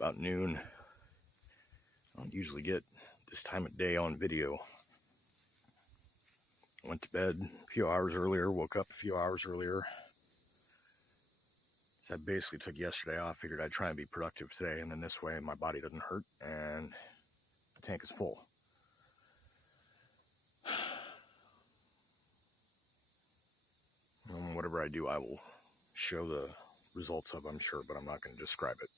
about noon. I don't usually get this time of day on video. Went to bed a few hours earlier, woke up a few hours earlier. So I basically took yesterday off, figured I'd try and be productive today, and then this way my body doesn't hurt and the tank is full. And whatever I do, I will show the results of, I'm sure, but I'm not going to describe it.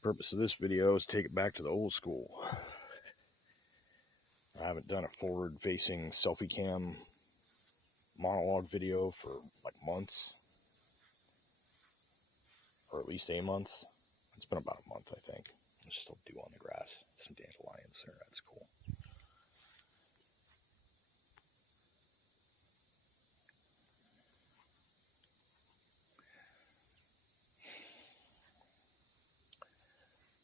Purpose of this video is to take it back to the old school. I haven't done a forward-facing selfie cam monologue video for like months, or at least a month. It's been about a month, I think. There's still dew on the grass. Some dandelions there, that's cool.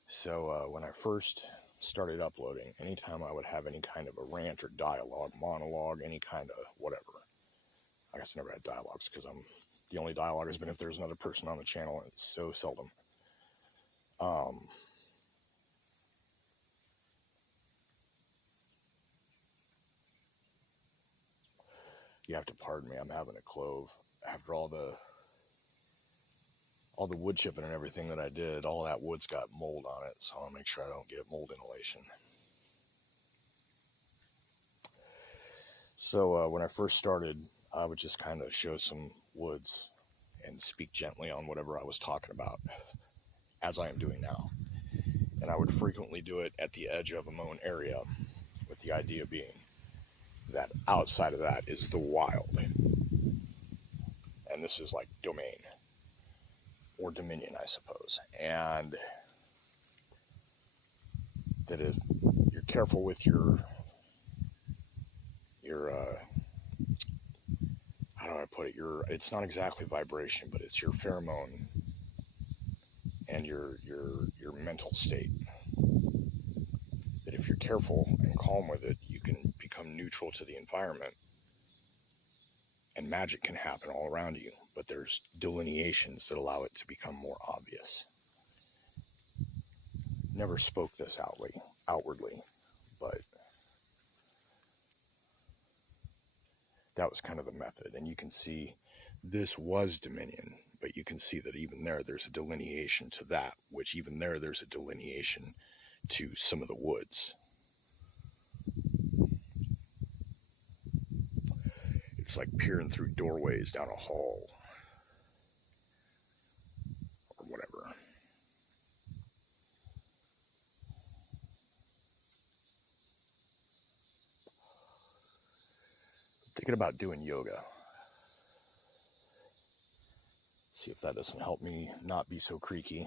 So when I first started uploading, anytime I would have any kind of a rant or dialogue, monologue, any kind of whatever. I guess I never had dialogues because the only dialogue has been if there's another person on the channel, and it's so seldom. You have to pardon me, I'm having a clove. After all the wood chipping and everything that I did, all that wood's got mold on it, so I want to make sure I don't get mold inhalation. So when I first started, I would just kind of show some woods and speak gently on whatever I was talking about, as I am doing now. And I would frequently do it at the edge of a mown area, with the idea being that outside of that is the wild. And this is like domain, or dominion, I suppose. And that if you're careful with your how do I put it, it's not exactly vibration, but it's your pheromone and your mental state. That if you're careful and calm with it, you can become neutral to the environment, and magic can happen all around you. But there's delineations that allow it to become more obvious. Never spoke this outwardly, but that was kind of the method. And you can see this was dominion, but you can see that even there's a delineation to that, which even there's a delineation to some of the woods. It's like peering through doorways down a hall, or whatever. Thinking about doing yoga. See if that doesn't help me not be so creaky.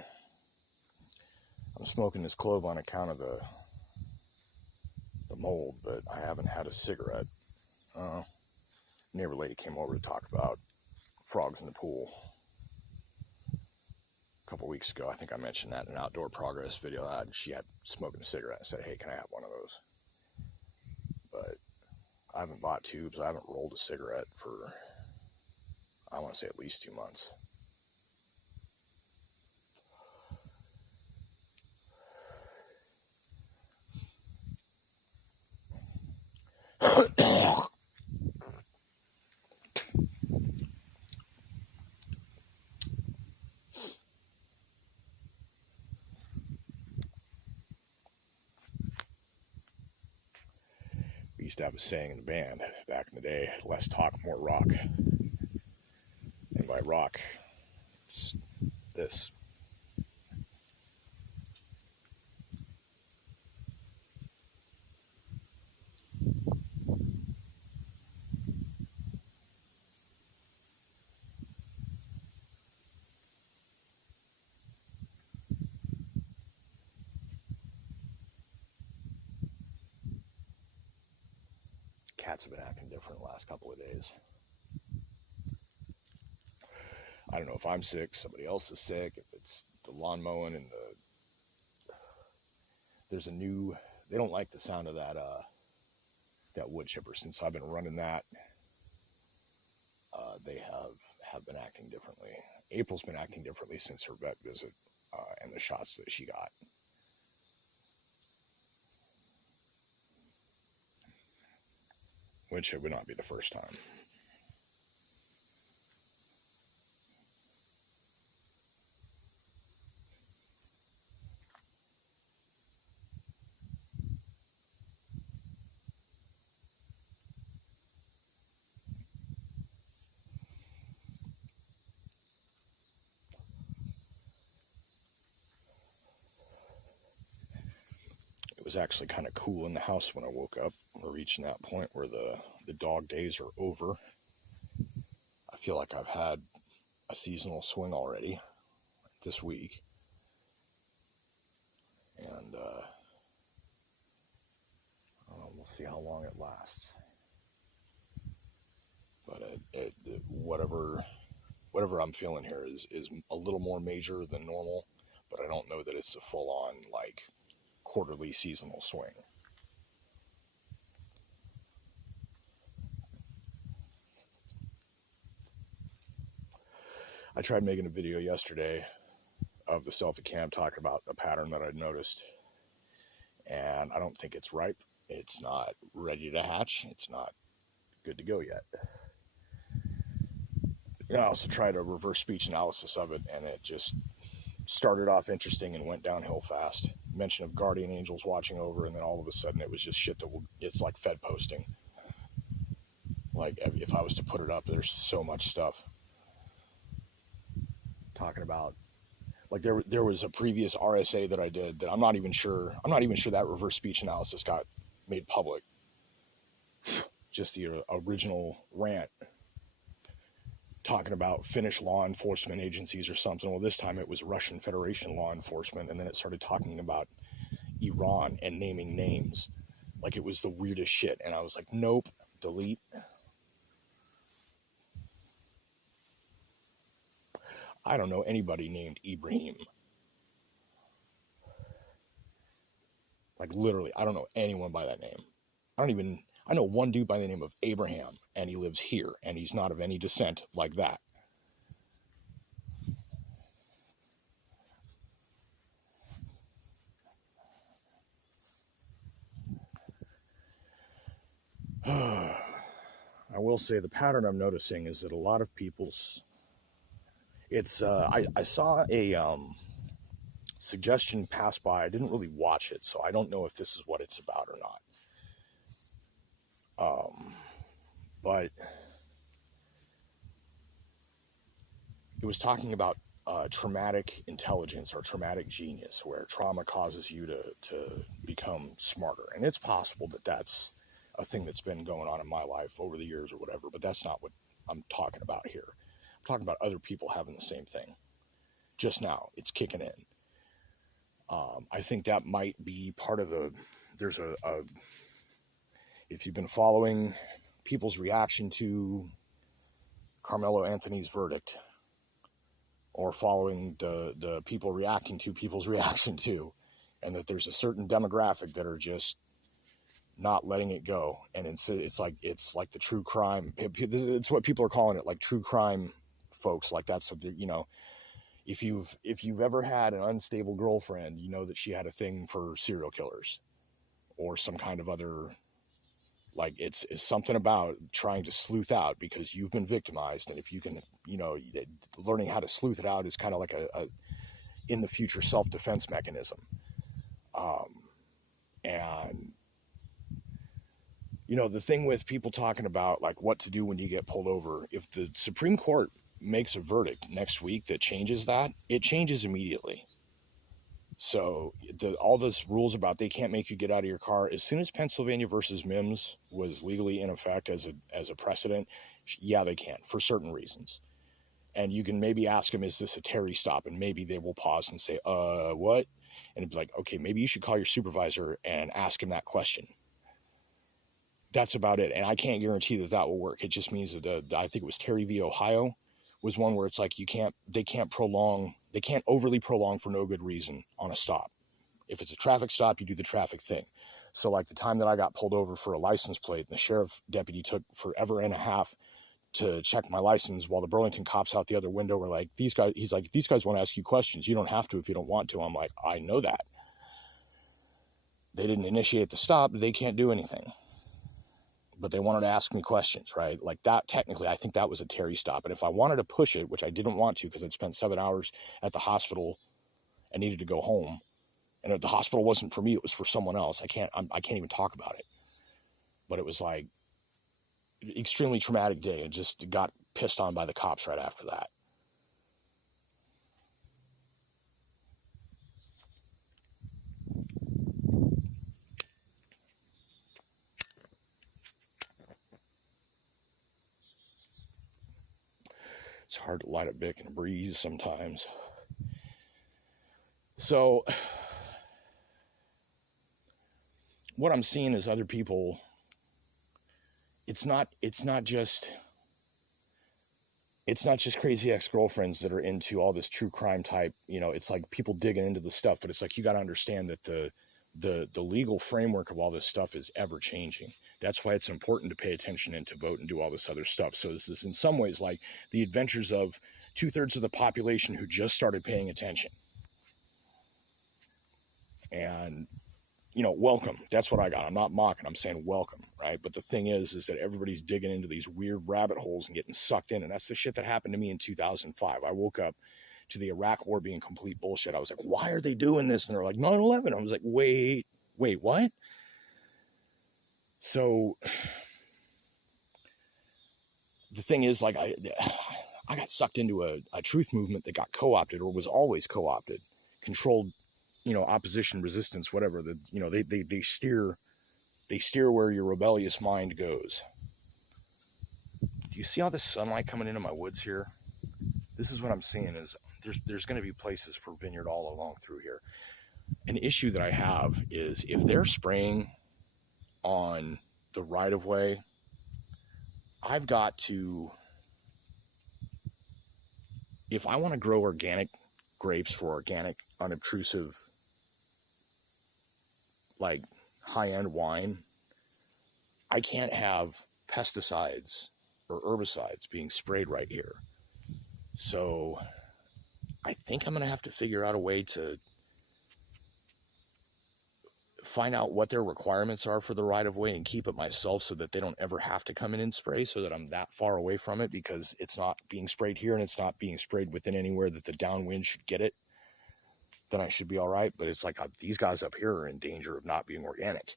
I'm smoking this clove on account of the mold, but I haven't had a cigarette. Neighbor lady came over to talk about frogs in the pool a couple weeks ago. I think I mentioned that in an outdoor progress video. She had smoking a cigarette. I said, hey, can I have one of those? But I haven't bought tubes. I haven't rolled a cigarette for, I want to say, at least 2 months. We used to have a saying in the band back in the day, less talk, more rock. And by rock, it's this. Cats have been acting different the last couple of days. I don't know if I'm sick, somebody else is sick, if it's the lawn mowing and there's a new, they don't like the sound of that wood chipper. Since I've been running that, they have have been acting differently. April's been acting differently since her vet visit and the shots that she got. Which it would not be the first time. It was actually kind of cool in the house when I woke up. We're reaching that point where the dog days are over. I feel like I've had a seasonal swing already this week. And we'll see how long it lasts. But whatever I'm feeling here is a little more major than normal, but I don't know that it's a full-on, like, quarterly seasonal swing. I tried making a video yesterday of the selfie cam talking about a pattern that I'd noticed, and I don't think it's ripe. It's not ready to hatch. It's not good to go yet. I also tried a reverse speech analysis of it, and it just started off interesting and went downhill fast. Mention of guardian angels watching over, and then all of a sudden it was just shit that it's like Fed posting. Like, if I was to put it up, there's so much stuff talking about, like, there was a previous RSA that I did that I'm not even sure that reverse speech analysis got made public. Just the original rant talking about Finnish law enforcement agencies or something. Well, this time it was Russian Federation law enforcement, and then it started talking about Iran and naming names. Like, it was the weirdest shit, and I was like, nope, delete. I don't know anybody named Ibrahim. Like, literally, I don't know anyone by that name. I know one dude by the name of Abraham, and he lives here, and he's not of any descent like that. I will say the pattern I'm noticing is that a lot of people's, I saw a suggestion pass by. I didn't really watch it, so I don't know if this is what it's about or not. But it was talking about traumatic intelligence or traumatic genius, where trauma causes you to become smarter. And it's possible that that's a thing that's been going on in my life over the years or whatever, but that's not what I'm talking about here. I'm talking about other people having the same thing. Just now, it's kicking in. I think that might be part of there's if you've been following people's reaction to Carmelo Anthony's verdict, or following the people reacting to people's reaction to, and that there's a certain demographic that are just not letting it go. And it's like the true crime. It's what people are calling it, like true crime folks. Like, that's what, if you've ever had an unstable girlfriend, you know that she had a thing for serial killers or some kind of other, like, it's something about trying to sleuth out because you've been victimized. And if you can, learning how to sleuth it out is kind of like a in the future self-defense mechanism. And the thing with people talking about, like, what to do when you get pulled over, if the Supreme Court makes a verdict next week that changes that, it changes immediately. So all those rules about they can't make you get out of your car, as soon as Pennsylvania versus Mims was legally in effect as a precedent, yeah, they can, for certain reasons. And you can maybe ask them, is this a Terry stop? And maybe they will pause and say, what? And it'd be like, okay, maybe you should call your supervisor and ask him that question. That's about it. And I can't guarantee that will work. It just means that I think it was Terry v. Ohio was one where it's like they can't overly prolong for no good reason on a stop. If it's a traffic stop, you do the traffic thing. So, like, the time that I got pulled over for a license plate, the sheriff deputy took forever and a half to check my license, while the Burlington cops out the other window were like, these guys, he's like, these guys want to ask you questions. You don't have to if you don't want to. I'm like, I know that. They didn't initiate the stop. They can't do anything. But they wanted to ask me questions, right? Like that, technically, I think that was a Terry stop. And if I wanted to push it, which I didn't want to because I'd spent 7 hours at the hospital and needed to go home. And if the hospital wasn't for me, it was for someone else. I can't even talk about it. But it was like extremely traumatic day, and just got pissed on by the cops right after that. It's hard to light a Bic and breathe sometimes. So what I'm seeing is other people, it's not just crazy ex-girlfriends that are into all this true crime type, it's like people digging into the stuff, but it's like, you got to understand that the legal framework of all this stuff is ever changing. That's why it's important to pay attention and to vote and do all this other stuff. So this is in some ways like the adventures of 2/3 of the population who just started paying attention. And, welcome. That's what I got. I'm not mocking. I'm saying welcome, right? But the thing is that everybody's digging into these weird rabbit holes and getting sucked in. And that's the shit that happened to me in 2005. I woke up to the Iraq war being complete bullshit. I was like, why are they doing this? And they're like, 9/11. I was like, wait, what? So the thing is, like, I got sucked into a truth movement that got co-opted, or was always co-opted, controlled, opposition, resistance, whatever. They steer where your rebellious mind goes. Do you see all this sunlight coming into my woods here? This is what I'm seeing is there's going to be places for vineyard all along through here. An issue that I have is if they're spraying on the right-of-way, I've got to, if I want to grow organic grapes for organic, unobtrusive, like high-end wine, I can't have pesticides or herbicides being sprayed right here. So I think I'm going to have to figure out a way to find out what their requirements are for the right-of-way and keep it myself so that they don't ever have to come in and spray, so that I'm that far away from it, because it's not being sprayed here and it's not being sprayed within anywhere that the downwind should get it. Then I should be all right. But it's like these guys up here are in danger of not being organic.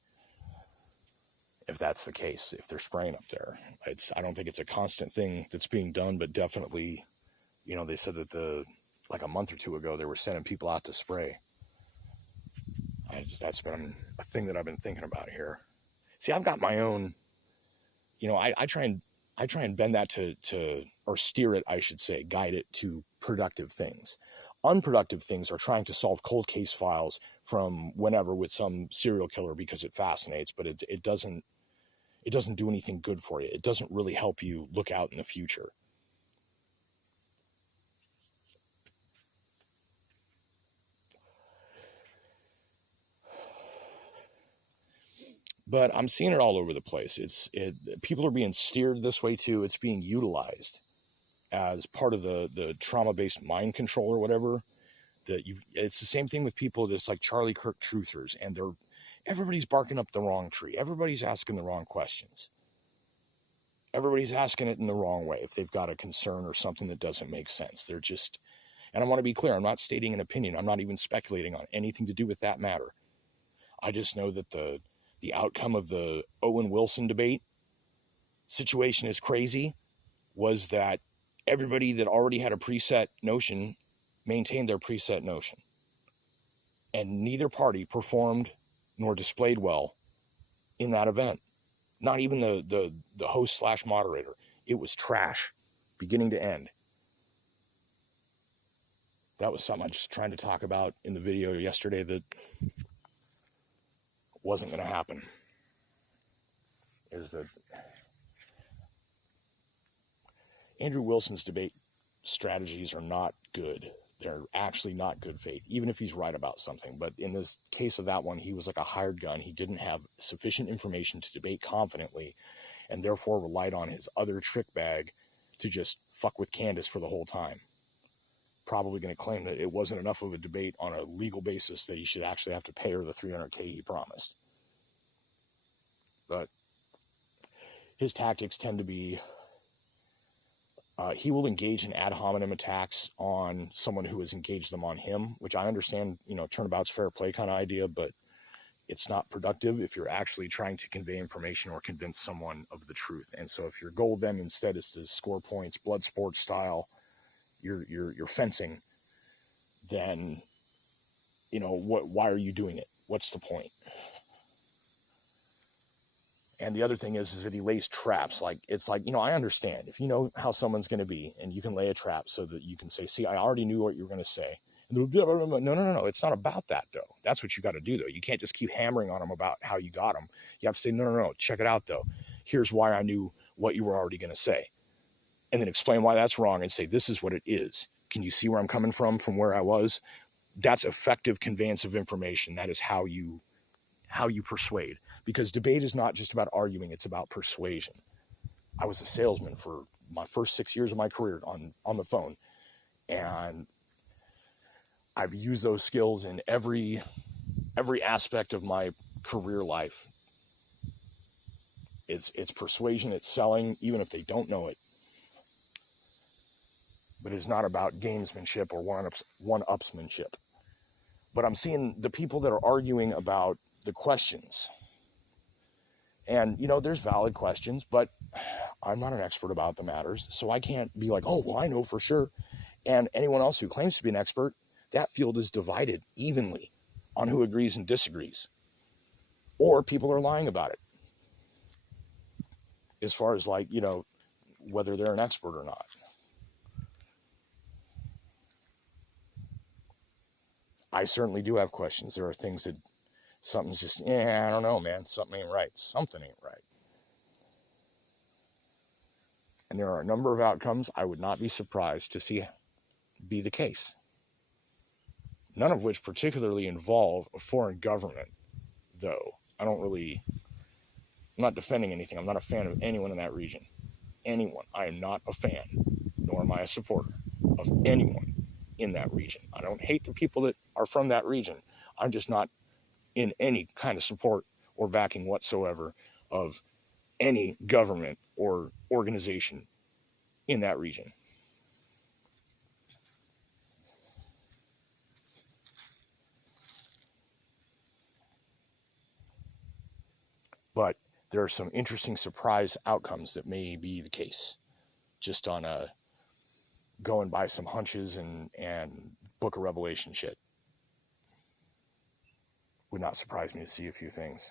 If that's the case, if they're spraying up there, I don't think it's a constant thing that's being done, but definitely, they said that like a month or two ago, they were sending people out to spray. That's been a thing that I've been thinking about here. See, I've got my own, I try and bend that to, or steer it, I should say, guide it to productive things. Unproductive things are trying to solve cold case files from whenever with some serial killer because it fascinates, but it doesn't do anything good for you. It doesn't really help you look out in the future. But I'm seeing it all over the place. People are being steered this way too. It's being utilized as part of the trauma-based mind control or whatever. It's the same thing with people that's like Charlie Kirk truthers, and everybody's barking up the wrong tree. Everybody's asking the wrong questions. Everybody's asking it in the wrong way if they've got a concern or something that doesn't make sense. They're just, and I want to be clear, I'm not stating an opinion. I'm not even speculating on anything to do with that matter. I just know that the outcome of the Owen Wilson debate situation is crazy, was that everybody that already had a preset notion maintained their preset notion. And neither party performed nor displayed well in that event. Not even the host / moderator. It was trash, beginning to end. That was something I was just trying to talk about in the video yesterday that wasn't going to happen. Is that Andrew Wilson's debate strategies are not good. They're actually not good faith, even if he's right about something. But in this case of that one, he was like a hired gun. He didn't have sufficient information to debate confidently, and therefore relied on his other trick bag to just fuck with Candace for the whole time. Probably going to claim that it wasn't enough of a debate on a legal basis that he should actually have to pay her the $300K he promised. But his tactics tend to be, he will engage in ad hominem attacks on someone who has engaged them on him, which I understand, turnabout's fair play kind of idea, but it's not productive if you're actually trying to convey information or convince someone of the truth. And so if your goal then instead is to score points, blood sports style, you're fencing, then, why are you doing it? What's the point? And the other thing is that he lays traps. It's like, I understand if you know how someone's going to be and you can lay a trap so that you can say, see, I already knew what you were going to say. And no. It's not about that, though. That's what you got to do, though. You can't just keep hammering on them about how you got them. You have to say, no. Check it out, though. Here's why I knew what you were already going to say. And then explain why that's wrong and say, this is what it is. Can you see where I'm coming from where I was? That's effective conveyance of information. That is how you persuade. Because debate is not just about arguing, it's about persuasion. I was a salesman for my first 6 years of my career on the phone. And I've used those skills in every aspect of my career life. It's persuasion, it's selling, even if they don't know it. But it's not about gamesmanship or one-upsmanship. But I'm seeing the people that are arguing about the questions. And, there's valid questions, but I'm not an expert about the matters, so I can't be like, oh, well, I know for sure. And anyone else who claims to be an expert, that field is divided evenly on who agrees and disagrees. Or people are lying about it. As far as whether they're an expert or not. I certainly do have questions. There are things that something's just, I don't know, man. Something ain't right. Something ain't right. And there are a number of outcomes I would not be surprised to see be the case. None of which particularly involve a foreign government, though. I'm not defending anything. I'm not a fan of anyone in that region. Anyone. I am not a fan, nor am I a supporter of anyone in that region. I don't hate the people that are from that region. I'm just not in any kind of support or backing whatsoever of any government or organization in that region. But there are some interesting surprise outcomes that may be the case, just on going by some hunches and Book of Revelation shit. Would not surprise me to see a few things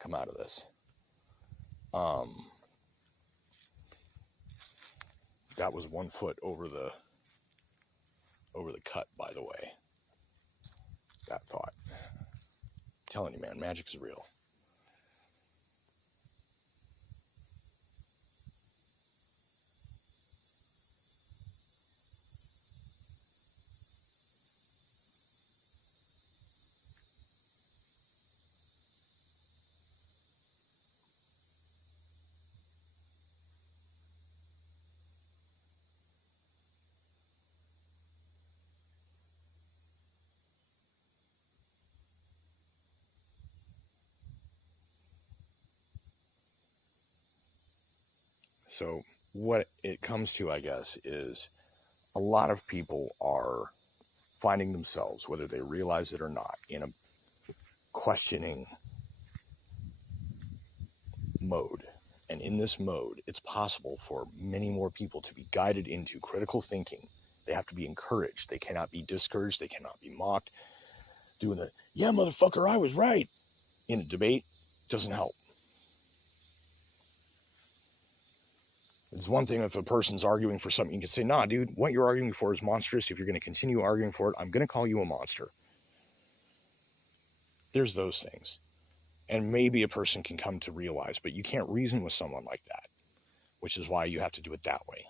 come out of this. That was 1 foot over the cut, by the way. That thought. I'm telling you, man, magic is real. So what it comes to, I guess, is a lot of people are finding themselves, whether they realize it or not, in a questioning mode. And in this mode, it's possible for many more people to be guided into critical thinking. They have to be encouraged. They cannot be discouraged. They cannot be mocked. Doing the, yeah, motherfucker, I was right, in a debate doesn't help. It's one thing if a person's arguing for something, you can say, nah, dude, what you're arguing for is monstrous. If you're going to continue arguing for it, I'm going to call you a monster. There's those things. And maybe a person can come to realize, but you can't reason with someone like that, which is why you have to do it that way.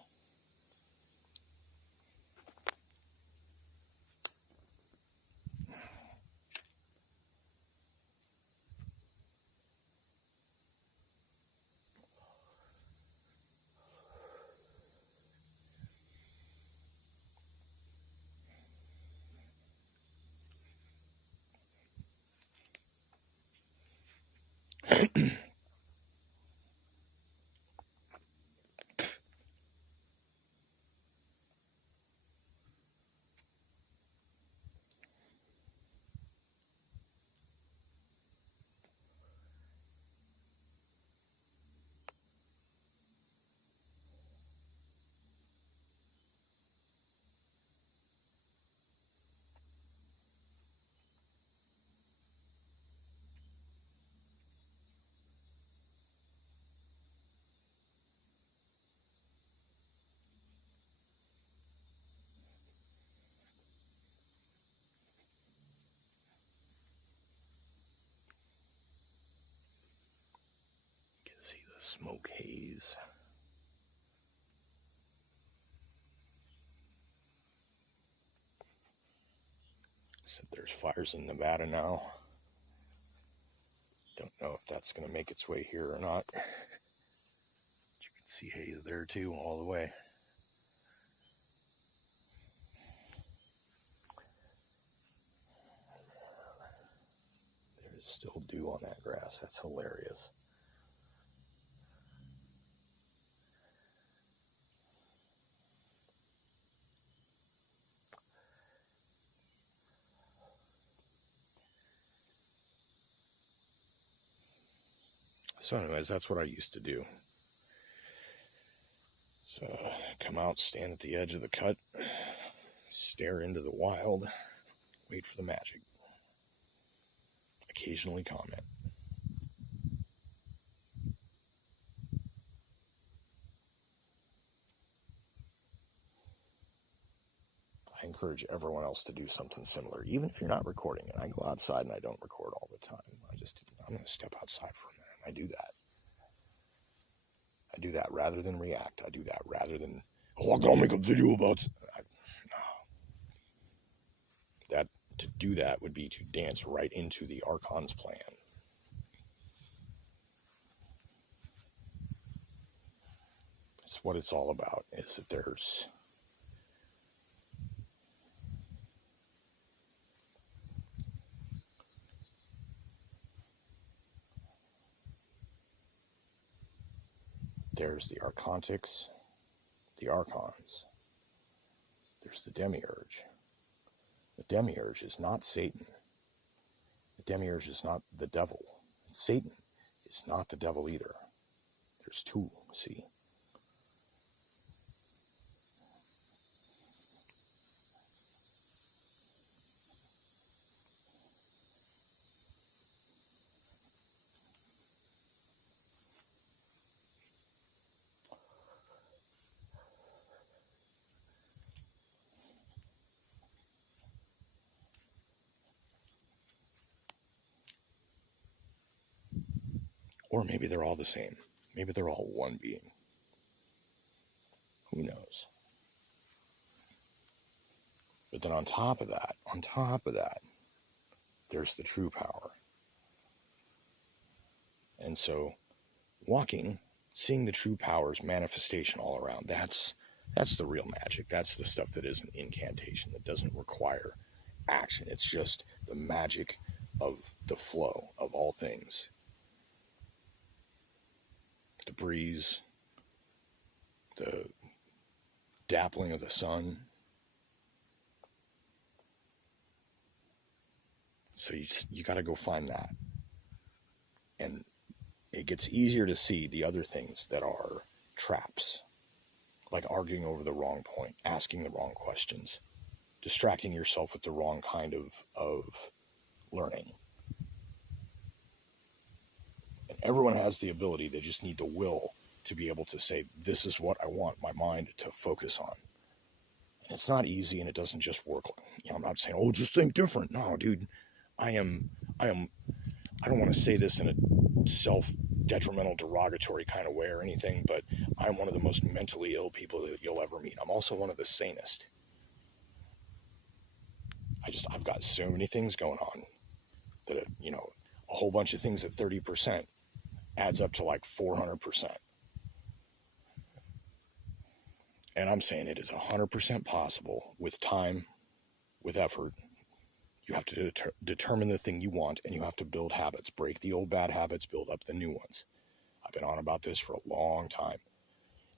See the smoke haze. Said there's fires in Nevada now. Don't know if that's going to make its way here or not. You can see haze there too, all the way. There is still dew on that grass. That's hilarious. So anyways, that's what I used to do. So come out, stand at the edge of the cut, stare into the wild, wait for the magic. Occasionally comment. I encourage everyone else to do something similar, even if you're not recording it. I go outside and I don't record all the time. I'm going to step outside for a minute. I do that. I do that rather than react. I do that rather than, oh, I gotta make a video about it. That to do that would be to dance right into the Archon's plan. It's what it's all about, is that there's the Archontics, the Archons. There's the Demiurge. The Demiurge is not Satan. The Demiurge is not the devil. Satan is not the devil either. There's two, see? Or maybe they're all the same. Maybe they're all one being. Who knows? But then on top of that, there's the true power. And so walking, seeing the true power's manifestation all around, that's the real magic. That's the stuff that isn't incantation, that doesn't require action. It's just the magic of the flow of all things. The breeze, the dappling of the sun. So you got to go find that. And it gets easier to see the other things that are traps, like arguing over the wrong point, asking the wrong questions, distracting yourself with the wrong kind of learning. And everyone has the ability, they just need the will to be able to say, this is what I want my mind to focus on. And it's not easy, and it doesn't just work. You know, I'm not saying, oh, just think different. No, dude, I don't want to say this in a self-detrimental, derogatory kind of way or anything, but I'm one of the most mentally ill people that you'll ever meet. I'm also one of the sanest. I've got so many things going on that, you know, a whole bunch of things at 30% adds up to like 400%. And I'm saying it is 100% possible with time, with effort. You have to determine the thing you want, and you have to build habits. Break the old bad habits, build up the new ones. I've been on about this for a long time.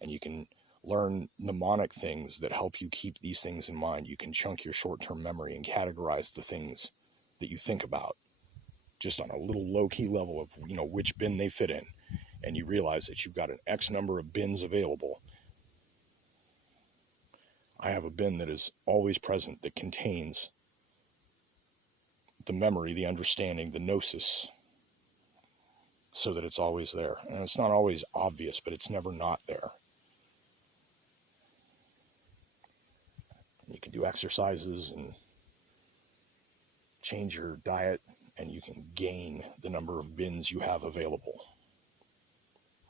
And you can learn mnemonic things that help you keep these things in mind. You can chunk your short-term memory and categorize the things that you think about just on a little low-key level of, which bin they fit in. And you realize that you've got an X number of bins available. I have a bin that is always present that contains the memory, the understanding, the gnosis, so that it's always there. And it's not always obvious, but it's never not there. You can do exercises and change your diet, and you can gain the number of bins you have available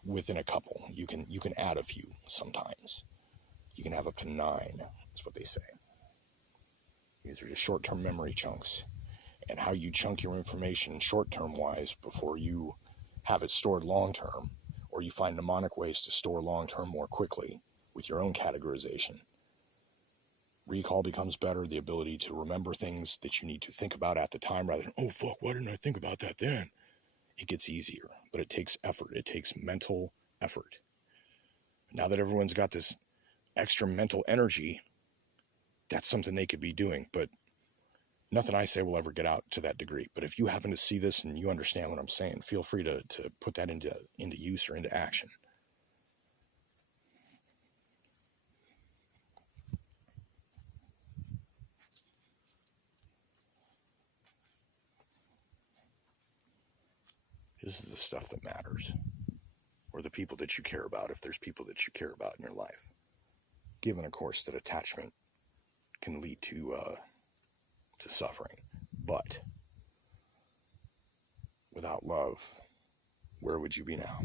within a couple. You can add a few sometimes. You can have up to 9. That's what they say. These are just short-term memory chunks. And how you chunk your information short-term wise before you have it stored long-term, or you find mnemonic ways to store long-term more quickly with your own categorization. Recall becomes better, the ability to remember things that you need to think about at the time rather than, oh fuck, why didn't I think about that then? It gets easier, but it takes effort. It takes mental effort. Now that everyone's got this extra mental energy, that's something they could be doing, but nothing I say will ever get out to that degree. But if you happen to see this and you understand what I'm saying, feel free to put that into use or into action. This is the stuff that matters, or the people that you care about, if there's people that you care about in your life. Given, of course, that attachment can lead to suffering, but without love, where would you be now?